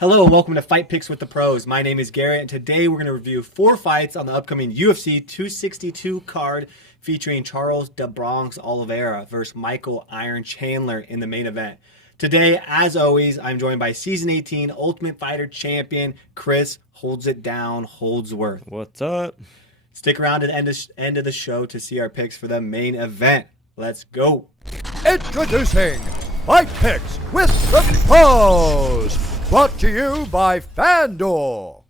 Hello and welcome to Fight Picks with the Pros. My name is Garrett and today we're going to review 4 fights on the upcoming UFC 262 card featuring Charles "The Bronx" Oliveira versus Michael "Iron" Chandler in the main event. Today, as always, I'm joined by Season 18 Ultimate Fighter Champion Chris Holds It Down Holdsworth. What's up? Stick around to the end of the show to see our picks for the main event. Let's go. Introducing Fight Picks with the Pros, brought to you by FanDuel.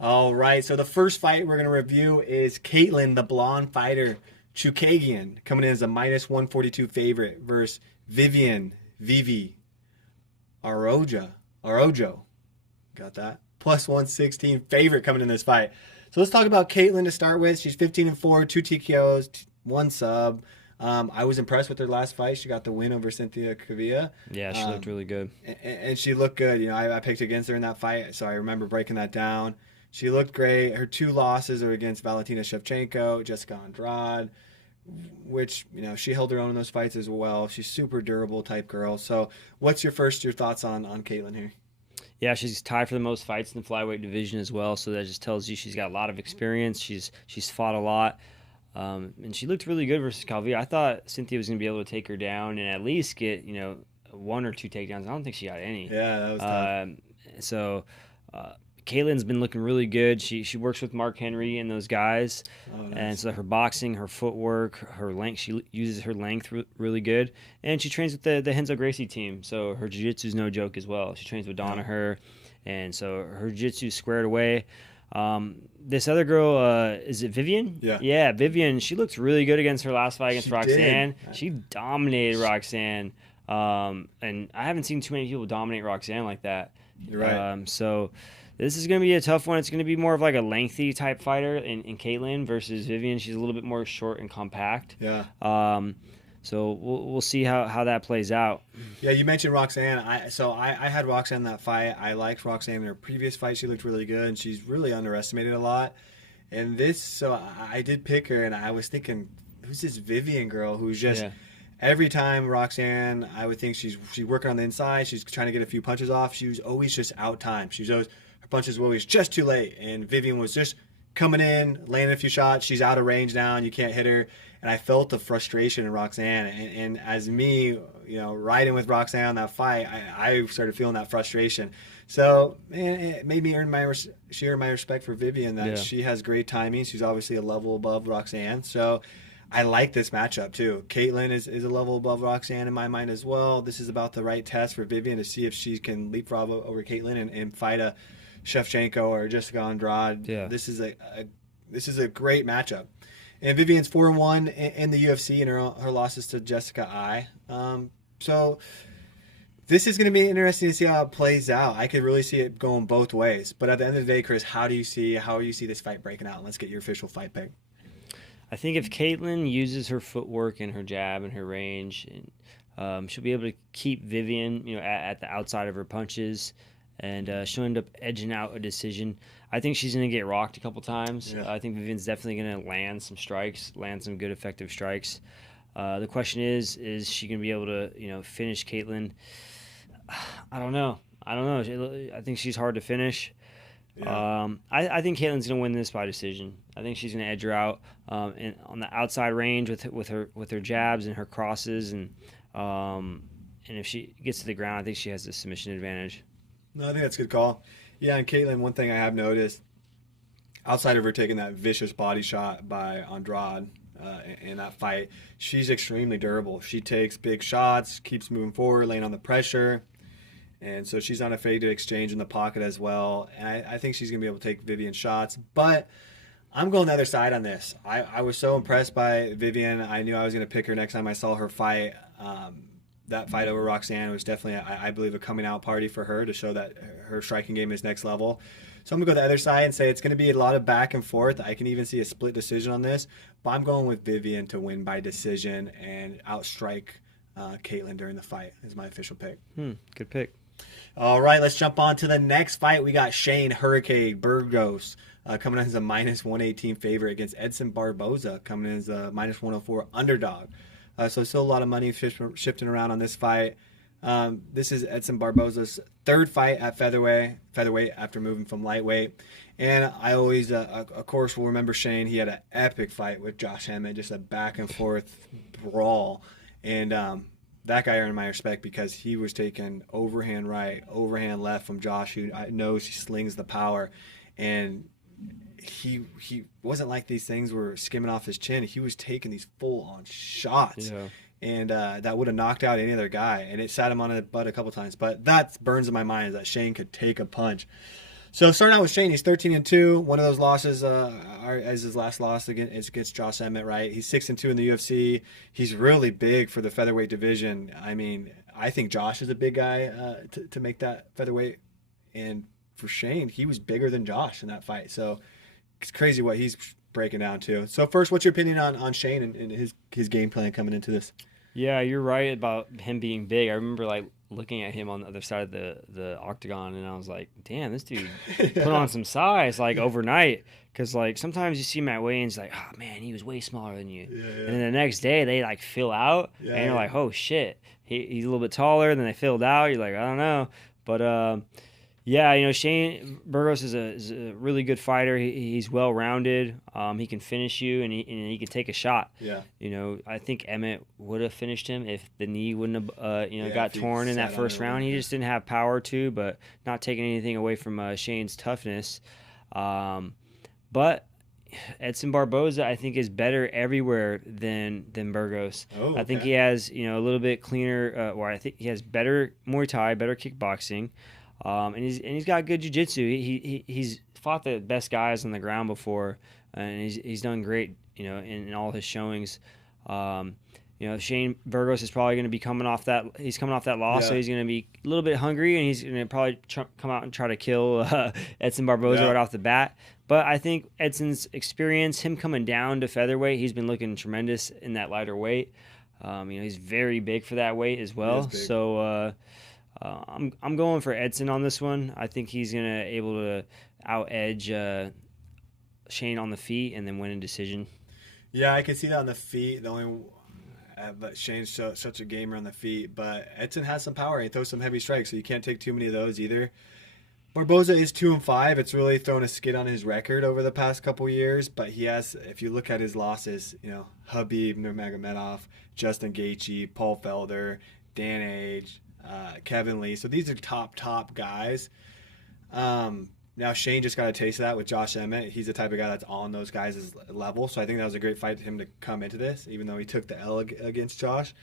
All right, so the first fight we're going to review is Katlyn, the blonde fighter, ChooKagian, coming in as a minus 142 favorite versus Vivi, Araujo. Got that? Plus 116 favorite coming in this fight. So let's talk about Katlyn to start with. She's 15-4, 2 TKOs, 1 sub. I was impressed with her last fight. She got the win over Cynthia Cavilla. Yeah, she looked really good. And she looked good. You know, I picked against her in that fight, so I remember breaking that down. She looked great. Her 2 losses are against Valentina Shevchenko, Jessica Andrade, which, you know, she held her own in those fights as well. She's super durable type girl. So what's your thoughts on Katlyn here? Yeah, she's tied for the most fights in the flyweight division as well, so that just tells you she's got a lot of experience. She's fought a lot. And she looked really good versus Calvillo. I thought Cynthia was going to be able to take her down and at least get, 1 or 2 takedowns. I don't think she got any. Yeah, that was tough. So Katlyn's been looking really good. She works with Mark Henry and those guys. Oh, nice. And so her boxing, her footwork, her length, she uses her length really good. And she trains with the Renzo Gracie team. So her jiu-jitsu is no joke as well. She trains with Danaher. And so her jiu-jitsu is squared away. This other girl, is it Viviane? Yeah. Yeah, Viviane, she looked really good against her last fight against Roxanne. Did. She dominated Roxanne. And I haven't seen too many people dominate Roxanne like that. You're right. So this is going to be a tough one. It's going to be more of like a lengthy type fighter in Katlyn versus Viviane. She's a little bit more short and compact. Yeah. So we'll see how that plays out. Yeah, you mentioned Roxanne. I had Roxanne in that fight. I liked Roxanne in her previous fight. She looked really good, and she's really underestimated a lot. And so I did pick her, and I was thinking, who's this Viviane girl who's just every time Roxanne, I would think she's working on the inside. She's trying to get a few punches off. She was always just out time. Her punches were always just too late, and Viviane was just coming in, landing a few shots. She's out of range now, and you can't hit her. And I felt the frustration in Roxanne. And as me, riding with Roxanne on that fight, I started feeling that frustration. So, man, it made me earn my respect for Viviane, that she has great timing. She's obviously a level above Roxanne. So I like this matchup, too. Katlyn is a level above Roxanne in my mind as well. This is about the right test for Viviane to see if she can leapfrog over Katlyn and fight a Shevchenko or Jessica Andrade. Yeah. This is a great matchup. And Viviane's 4-1 in the UFC, and her losses to Jessica I. So this is going to be interesting to see how it plays out. I could really see it going both ways. But at the end of the day, Chris, how do you see this fight breaking out? And let's get your official fight pick. I think if Katlyn uses her footwork and her jab and her range, and she'll be able to keep Viviane, at the outside of her punches, and she'll end up edging out a decision. I think she's going to get rocked a couple times. Yeah. I think Viviane's definitely going to land some good, effective strikes. The question is she going to be able to, finish Katlyn? I don't know. I think she's hard to finish. Yeah. I think Katlyn's going to win this by decision. I think she's going to edge her out and on the outside range with her jabs and her crosses, and if she gets to the ground, I think she has the submission advantage. No, I think that's a good call. Yeah, and Katlyn, one thing I have noticed, outside of her taking that vicious body shot by Andrade in that fight, she's extremely durable. She takes big shots, keeps moving forward, laying on the pressure, and so she's not afraid to exchange in the pocket as well. And I think she's going to be able to take Viviane's shots, but I'm going the other side on this. I was so impressed by Viviane. I knew I was going to pick her next time I saw her fight. That fight over Roxanne was definitely, I believe, a coming out party for her to show that her striking game is next level. So I'm going to go the other side and say it's going to be a lot of back and forth. I can even see a split decision on this, but I'm going with Viviane to win by decision and outstrike Katlyn during the fight is my official pick. Good pick. All right, let's jump on to the next fight. We got Shane Hurricane Burgos coming in as a minus 118 favorite against Edson Barboza coming in as a minus 104 underdog. So still a lot of money shifting around on this fight. This is Edson Barboza's third fight at featherweight after moving from lightweight. And I always, of course, will remember Shane. He had an epic fight with Josh Emmett, just a back and forth brawl. And that guy earned my respect because he was taking overhand right, overhand left from Josh, who knows he slings the power. And he wasn't like these things were skimming off his chin. He was taking these full-on shots. Yeah. And that would have knocked out any other guy. And it sat him on the butt a couple times. But that burns in my mind is that Shane could take a punch. So starting out with Shane, he's 13-2. One of those losses as his last loss against Josh Emmett, right? He's 6-2 in the UFC. He's really big for the featherweight division. I mean, I think Josh is a big guy to make that featherweight. And for Shane, he was bigger than Josh in that fight. So it's crazy what he's breaking down too. So first, what's your opinion on Shane and his game plan coming into this? Yeah, you're right about him being big. I remember like looking at him on the other side of the octagon, and I was like, damn, this dude put on some size like overnight. Because like sometimes you see him at weigh-ins, like, oh man, he was way smaller than you. Yeah. And then the next day they like fill out, and you're like, oh shit, he's a little bit taller. Then they filled out. You're like, I don't know, but yeah, you know, Shane Burgos is a really good fighter. He's well-rounded. He can finish you, and he can take a shot. Yeah. You know, I think Emmett would have finished him if the knee wouldn't have, got torn in that first round. He just didn't have power to, but not taking anything away from Shane's toughness. But Edson Barboza, I think, is better everywhere than Burgos. Oh, okay. I think he has, a little bit cleaner, or I think he has better Muay Thai, better kickboxing. And he's got good jiu-jitsu. He's fought the best guys on the ground before, and he's done great, in all his showings. Shane Burgos is probably going to be coming off that. He's coming off that loss, so he's going to be a little bit hungry, and he's going to probably come out and try to kill Edson Barboza right off the bat. But I think Edson's experience, him coming down to featherweight, he's been looking tremendous in that lighter weight. He's very big for that weight as well. So. I'm going for Edson on this one. I think he's gonna able to out-edge Shane on the feet and then win a decision. Yeah, I can see that on the feet. But Shane's such a gamer on the feet. But Edson has some power. He throws some heavy strikes, so you can't take too many of those either. Barboza is 2-5. It's really thrown a skid on his record over the past couple years. But he has, if you look at his losses, Khabib Nurmagomedov, Justin Gaethje, Paul Felder, Dan Age. Kevin Lee. So these are top guys. Now Shane just got a taste of that with Josh Emmett. He's the type of guy that's on those guys' level. So I think that was a great fight for him to come into this, even though he took the L against Josh.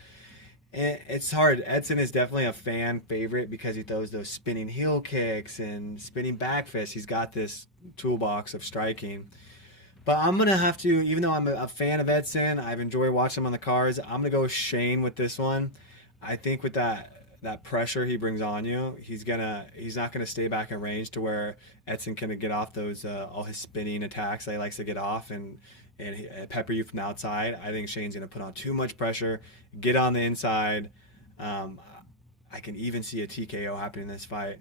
And it's hard. Edson is definitely a fan favorite because he throws those spinning heel kicks and spinning back fists. He's got this toolbox of striking. But I'm going to have to, even though I'm a fan of Edson, I've enjoyed watching him on the cards, I'm going to go with Shane with this one. I think with that pressure he brings on you, he's not gonna stay back in range to where Edson can get off those all his spinning attacks that he likes to get off and pepper you from the outside. I think Shane's gonna put on too much pressure, get on the inside. I can even see a TKO happening in this fight.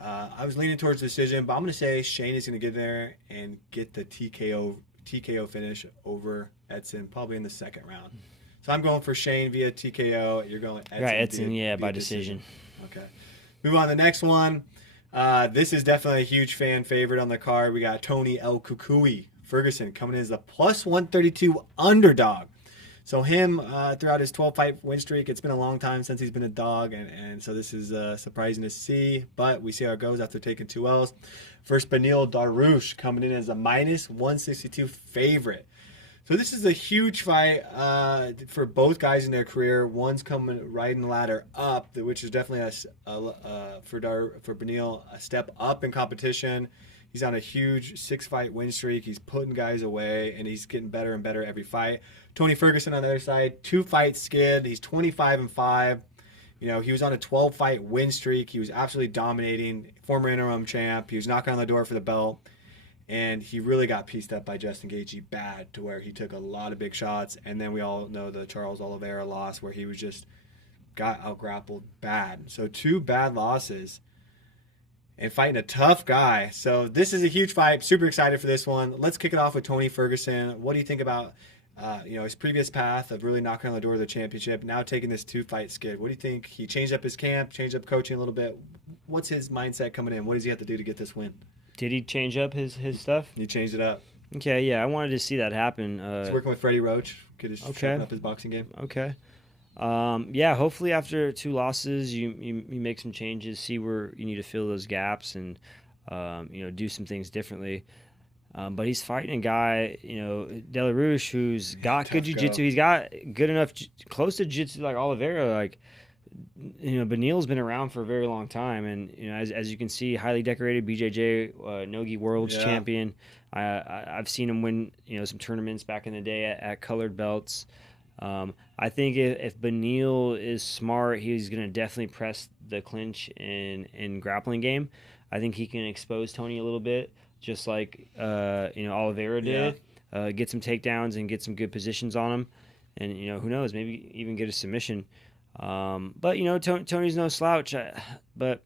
I was leaning towards decision, but I'm gonna say Shane is gonna get there and get the TKO finish over Edson, probably in the second round. So I'm going for Shane via TKO. You're going Edson. Right, Edson, by decision. Okay. Move on to the next one. This is definitely a huge fan favorite on the card. We got Tony El Cucuy Ferguson coming in as a plus 132 underdog. So him, throughout his 12-fight win streak, it's been a long time since he's been a dog, and so this is surprising to see. But we see how it goes after taking 2 L's. First, Beneil Dariush coming in as a minus 162 favorite. So this is a huge fight for both guys in their career. One's coming riding the ladder up, which is definitely for Beneil a step up in competition. He's on a huge 6-fight win streak. He's putting guys away, and he's getting better and better every fight. Tony Ferguson on the other side, 2-fight skid. He's 25-5. He was on a 12-fight win streak. He was absolutely dominating. Former interim champ. He was knocking on the door for the belt. And he really got pieced up by Justin Gaethje bad to where he took a lot of big shots. And then we all know the Charles Oliveira loss where he was just got out-grappled bad. So 2 bad losses and fighting a tough guy. So this is a huge fight. Super excited for this one. Let's kick it off with Tony Ferguson. What do you think about his previous path of really knocking on the door of the championship, now taking this 2-fight skid. What do you think? He changed up his camp, changed up coaching a little bit. What's his mindset coming in? What does he have to do to get this win? Did he change up his stuff? He changed it up. Okay, yeah, I wanted to see that happen. He's working with Freddie Roach. Sharpen up his boxing game. Okay. Yeah, hopefully after 2 losses, you make some changes, see where you need to fill those gaps, and do some things differently. But he's fighting a guy, Dariush, who's got good jiu-jitsu. He's got good enough, close to jiu-jitsu like Oliveira. Like, Beneil's been around for a very long time, and as you can see, highly decorated BJJ Nogi World's champion. I've seen him win some tournaments back in the day at colored belts. I think if Beneil is smart, he's going to definitely press the clinch in grappling game. I think he can expose Tony a little bit, just like Oliveira did. Get some takedowns and get some good positions on him, and who knows, maybe even get a submission. But Tony's no slouch. But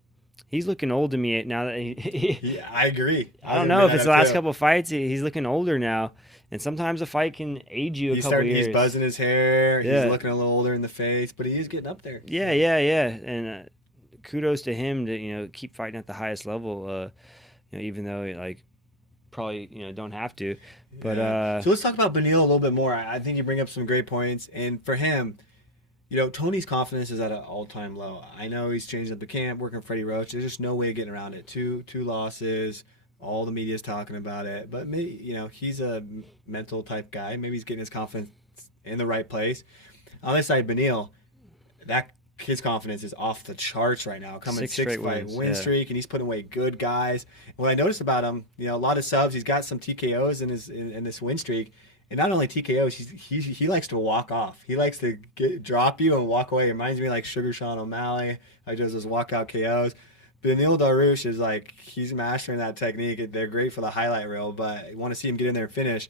he's looking old to me now that yeah, I agree. I don't know if it's the last couple of fights. He's looking older now, and sometimes a fight can age you a couple years. He's buzzing his hair. Yeah. He's looking a little older in the face, but he is getting up there. Yeah. And kudos to him to keep fighting at the highest level. Even though probably don't have to. But so let's talk about Beneil a little bit more. I think you bring up some great points, and for him, Tony's confidence is at an all-time low. I know he's changed up the camp, working Freddie Roach. There's just no way of getting around it. Two losses. All the media's talking about it. But maybe, he's a mental type guy. Maybe he's getting his confidence in the right place. On this side, Beneil, his confidence is off the charts right now. Coming 6-fight win streak, and he's putting away good guys. And what I noticed about him, a lot of subs. He's got some TKOs in this win streak. And not only TKOs, he likes to walk off. He likes to drop you and walk away. It reminds me like Sugar Sean O'Malley. I does those walkout KOs. Beneil Dariush is he's mastering that technique. They're great for the highlight reel, but you want to see him get in there and finish.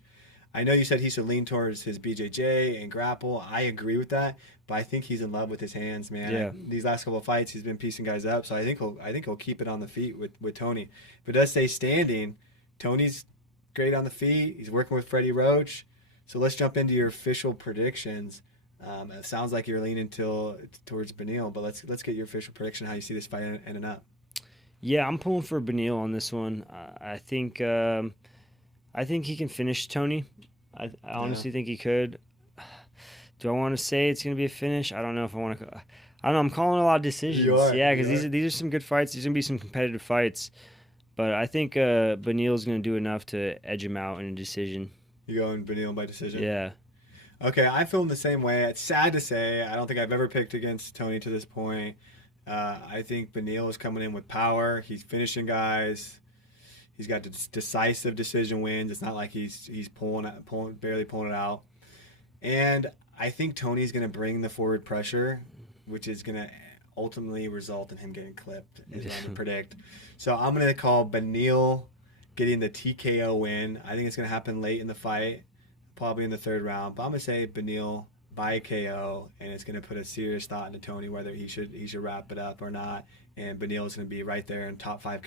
I know you said he should lean towards his BJJ and grapple. I agree with that, but I think he's in love with his hands, man. Yeah. These last couple of fights, he's been piecing guys up, so I think he'll keep it on the feet with Tony. If it does stay standing, Tony's great on the feet. He's working with Freddie Roach. So let's jump into your official predictions. It sounds like you're leaning towards Beneil, but let's get your official prediction, how you see this fight ending up. Yeah, I'm pulling for Beneil on this one. I think he can finish Tony. I honestly think he could. Do I want to say it's going to be a finish? I don't know if I want to. I don't know. I'm calling a lot of decisions. Because these are some good fights. These are going to be some competitive fights. But I think Beneil's going to do enough to edge him out in a decision. You going Beneil by decision? Yeah. Okay, I feel the same way. It's sad to say. I don't think I've ever picked against Tony to this point. I think Beneil is coming in with power. He's finishing guys. He's got decisive decision wins. It's not like he's barely pulling it out. And I think Tony's going to bring the forward pressure, which is going to ultimately result in him getting clipped, is what I'm going to predict. So I'm going to call Beneil getting the TKO win. I think it's going to happen late in the fight, probably in the 3rd round. But I'm going to say Beneil by KO, and it's going to put a serious thought into Tony whether he should wrap it up or not. And Beneil is going to be right there in top 5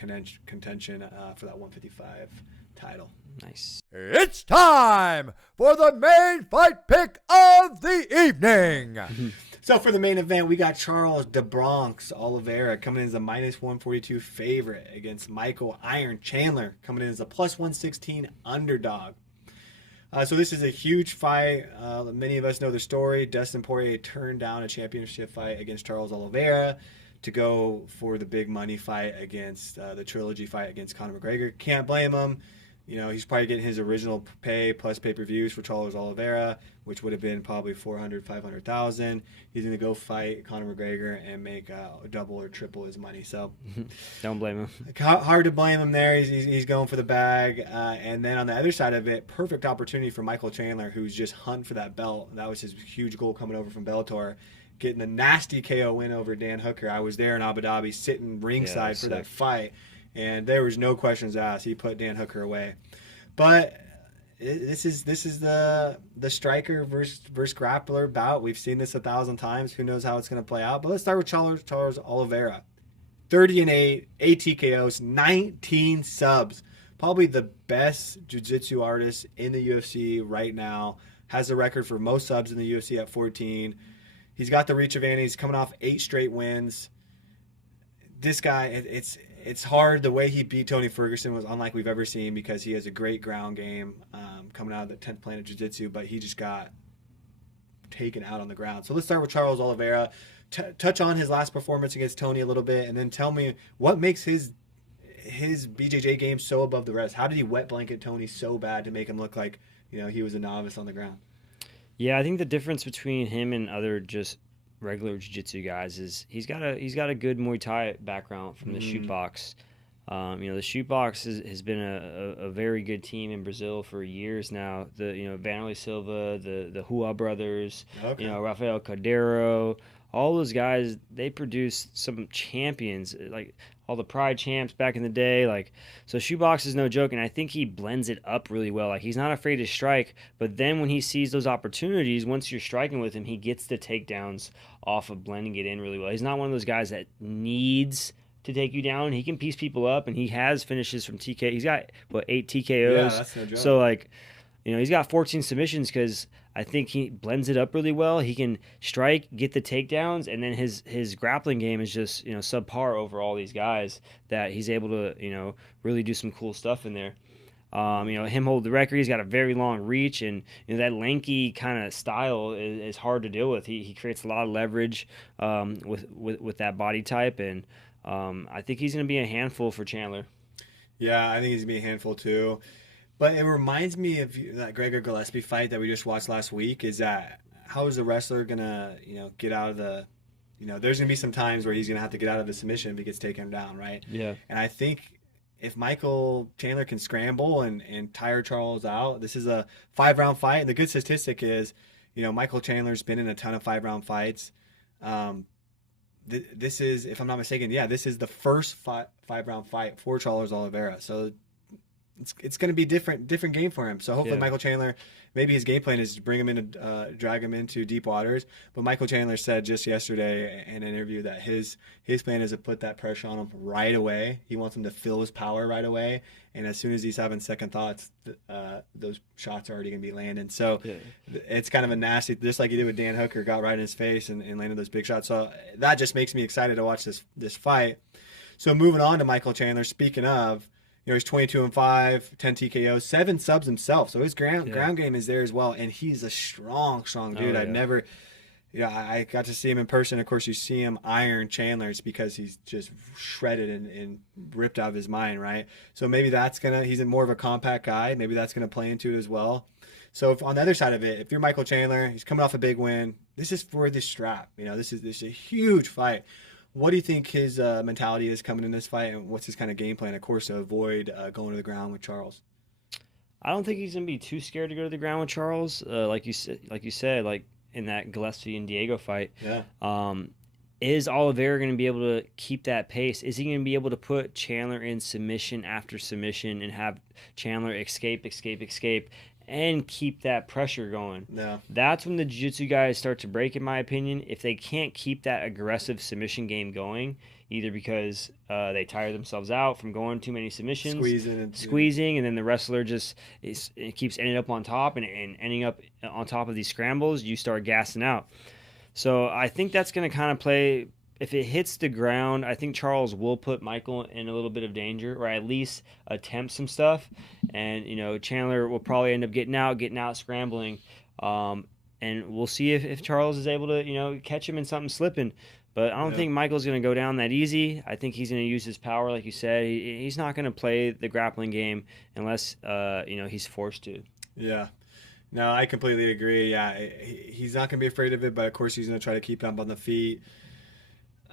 contention for that 155 title. Nice. It's time for the main fight pick of the evening. So for the main event, we got Charles the Bronx Oliveira coming in as a -142 favorite against Michael Iron Chandler coming in as a +116 underdog. So this is a huge fight. Many of us know the story. Dustin Poirier turned down a championship fight against Charles Oliveira to go for the big money fight against the trilogy fight against Conor McGregor. Can't blame him. He's probably getting his original pay plus pay-per-views for Charles Oliveira, which would have been probably $400,000, $500,000. He's going to go fight Conor McGregor and make double or triple his money. So don't blame him. Hard to blame him there. He's going for the bag. And then on the other side of it, perfect opportunity for Michael Chandler, who's just hunting for that belt. That was his huge goal coming over from Bellator, getting a nasty KO win over Dan Hooker. I was there in Abu Dhabi sitting ringside for that fight. And there was no questions asked. He put Dan Hooker away. But this is the striker versus grappler bout. We've seen this 1,000 times. Who knows how it's going to play out? But let's start with Charles Oliveira. 30-8, 8 TKOs, 19 subs. Probably the best jiu-jitsu artist in the UFC right now. has the record for most subs in the UFC at 14. He's got the reach advantage. He's coming off 8 straight wins. This guy, it's hard. The way he beat Tony Ferguson was unlike we've ever seen because he has a great ground game coming out of the 10th Planet Jiu-Jitsu, but he just got taken out on the ground. So let's start with Charles Oliveira. Touch on his last performance against Tony a little bit, and then tell me what makes his BJJ game so above the rest. How did he wet blanket Tony so bad to make him look like he was a novice on the ground? Yeah, I think the difference between him and other just regular jiu-jitsu guys is he's got a good Muay Thai background from the shoot box. The shoot box has been a very good team in Brazil for years now. The Beneil Silva, the Hua brothers, Rafael Cordeiro, all those guys, they produced some champions, like all the Pride champs back in the day. So shootbox is no joke, and I think he blends it up really well. Like, he's not afraid to strike, but then when he sees those opportunities, once you're striking with him, he gets the takedowns off of blending it in really well. He's not one of those guys that needs to take you down. He can piece people up, and he has finishes from TK. He's got 8 TKOs. Yeah, that's no joke. So he's got 14 submissions because I think he blends it up really well. He can strike, get the takedowns, and then his grappling game is just subpar over all these guys that he's able to really do some cool stuff in there. Him hold the record. He's got a very long reach, and that lanky kind of style is hard to deal with. He creates a lot of leverage with that body type, and I think he's going to be a handful for Chandler. Yeah, I think he's going to be a handful too. But it reminds me of that Gregor Gillespie fight that we just watched last week. Is that how is the wrestler going to, get out of the, there's going to be some times where he's going to have to get out of the submission if he gets taken down, right? Yeah. And I think if Michael Chandler can scramble and tire Charles out, this is a 5-round fight. And the good statistic is, Michael Chandler's been in a ton of 5-round fights. This is, if I'm not mistaken, this is the first 5-round fight for Charles Oliveira. So it's going to be different game for him. So hopefully Michael Chandler, maybe his game plan is to bring him in to drag him into deep waters. But Michael Chandler said just yesterday in an interview that his plan is to put that pressure on him right away. He wants him to feel his power right away. And as soon as he's having second thoughts, those shots are already going to be landing. So it's kind of a nasty, just like he did with Dan Hooker, got right in his face and landed those big shots. So that just makes me excited to watch this fight. So moving on to Michael Chandler, speaking of, he's 22-5, 10 TKOs, 7 subs himself. So his ground game is there as well. And he's a strong dude. I've never, I got to see him in person. Of course, you see him iron Chandler's because he's just shredded and ripped out of his mind, right? So maybe he's more of a compact guy. Maybe that's going to play into it as well. So if, on the other side of it, if you're Michael Chandler, he's coming off a big win. This is for the strap. This is a huge fight. What do you think his mentality is coming in this fight, and what's his kind of game plan, of course, to avoid going to the ground with Charles? I don't think he's gonna be too scared to go to the ground with Charles. Like you said, like in that Gillespie and Diego fight. Yeah. Is Oliveira going to be able to keep that pace? Is he going to be able to put Chandler in submission after submission and have Chandler escape, and keep that pressure going? Yeah. That's when the jiu-jitsu guys start to break, in my opinion. If they can't keep that aggressive submission game going, either because they tire themselves out from going too many submissions, squeezing, and then the wrestler just keeps ending up on top and ending up on top of these scrambles, you start gassing out. So I think that's going to kind of play. If it hits the ground, I think Charles will put Michael in a little bit of danger, or at least attempt some stuff. And, Chandler will probably end up getting out, scrambling. And we'll see if Charles is able to, catch him in something slipping. But I don't think Michael's going to go down that easy. I think he's going to use his power, like you said. He's not going to play the grappling game unless, he's forced to. Yeah. No, I completely agree. Yeah, he's not going to be afraid of it, but of course he's going to try to keep him on the feet.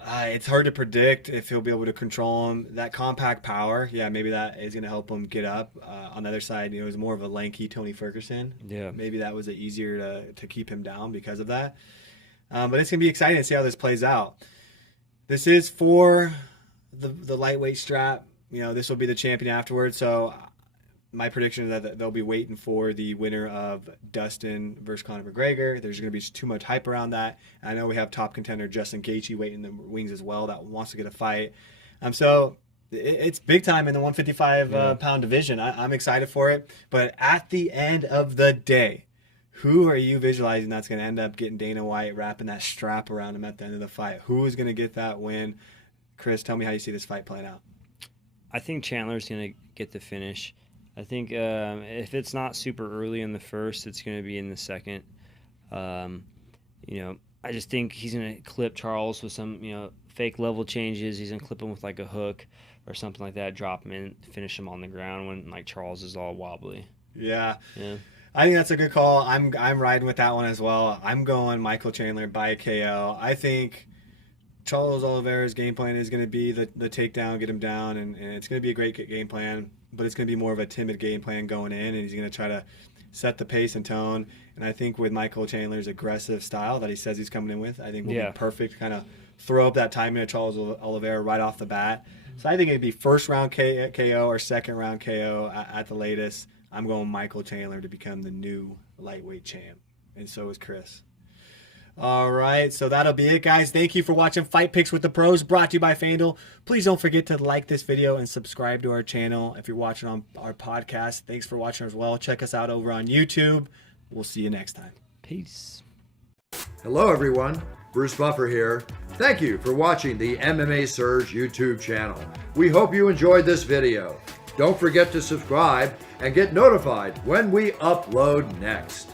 It's hard to predict if he'll be able to control him. That compact power, maybe that is going to help him get up. On the other side, it was more of a lanky Tony Ferguson. Yeah. Maybe that was easier to keep him down because of that. But it's going to be exciting to see how this plays out. This is for the lightweight strap. This will be the champion afterwards. So my prediction is that they'll be waiting for the winner of Dustin versus Conor McGregor. There's going to be too much hype around that. I know we have top contender Justin Gaethje waiting in the wings as well that wants to get a fight. So it's big time in the 155 pound division. I'm excited for it. But at the end of the day, Who are you visualizing that's going to end up getting Dana White wrapping that strap around him at the end of the fight? Who is going to get that win? Chris, tell me how you see this fight playing out. I think Chandler's going to get the finish. I think if it's not super early in the first, it's going to be in the second. I just think he's going to clip Charles with some, fake level changes. He's going to clip him with like a hook or something like that, drop him in, finish him on the ground when like Charles is all wobbly. Yeah. I think that's a good call. I'm riding with that one as well. I'm going Michael Chandler by KO. I think Charles Oliveira's game plan is going to be the takedown, get him down, and it's going to be a great game plan, but it's going to be more of a timid game plan going in, and he's going to try to set the pace and tone. And I think with Michael Chandler's aggressive style that he says he's coming in with, I think will be perfect, kind of throw up that timing of Charles Oliveira right off the bat. So I think it'd be first round KO or second round KO at the latest. I'm going Michael Chandler to become the new lightweight champ. And so is Chris. All right, so that'll be it, guys. Thank you for watching Fight Picks with the Pros, brought to you by FanDuel. Please don't forget to like this video and subscribe to our channel. If you're watching on our podcast, thanks for watching as well. Check us out over on YouTube. We'll see you next time. Peace. Hello, everyone. Bruce Buffer here. Thank you for watching the MMA Surge YouTube channel. We hope you enjoyed this video. Don't forget to subscribe and get notified when we upload next.